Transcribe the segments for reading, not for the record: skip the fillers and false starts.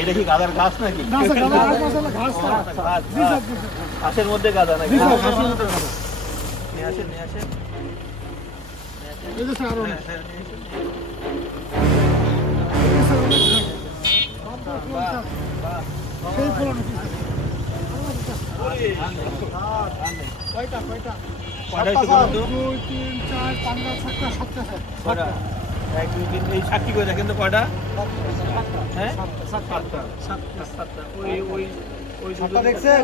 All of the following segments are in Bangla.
এটা কি গাদার ঘাস নাকি? ঘাসের মধ্যে গাদা নাকি? নিয়ে আসেন নিয়ে আসেন। সাক্ষী করে দেখেন তো কয়টা? হ্যাঁ দেখছেন?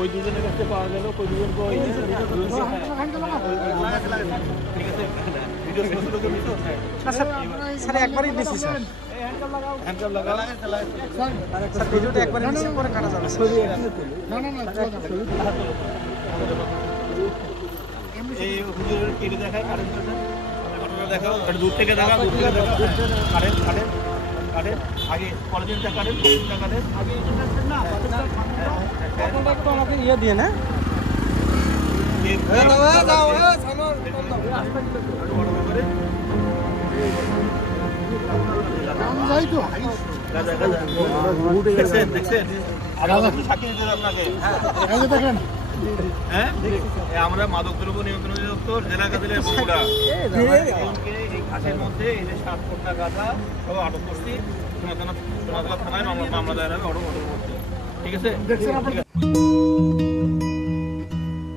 ওই দুজনের কাছে পাওয়া গেল, ওই দুজনকে একবারই বেশি স্যার। ভিডিওটা একবারে বেশি করে কাটা যাবে। এই হুজুরের কেটে দেখায় কারেন্ট দেখাও, দূর থেকে দেখাও, দূর থেকে দেখাও। কারেন্ট কারেন্ট কারেন্ট আগে কলেজেরটা কারেন্ট, কলেজেরটা কারেন্ট আগে না তো আমাকে ইয়ে দিয়ে না আমরা মাদক দ্রব্য নিয়ন্ত্রণ অধিদপ্তর জেলা কাদের বগুড়া এই ঘাসের মধ্যে এই যে 7 কোটা গাঁজা সব আটক করছি। সোনাতলা থানায় মামলা দায়ের হবে। ঠিক আছে।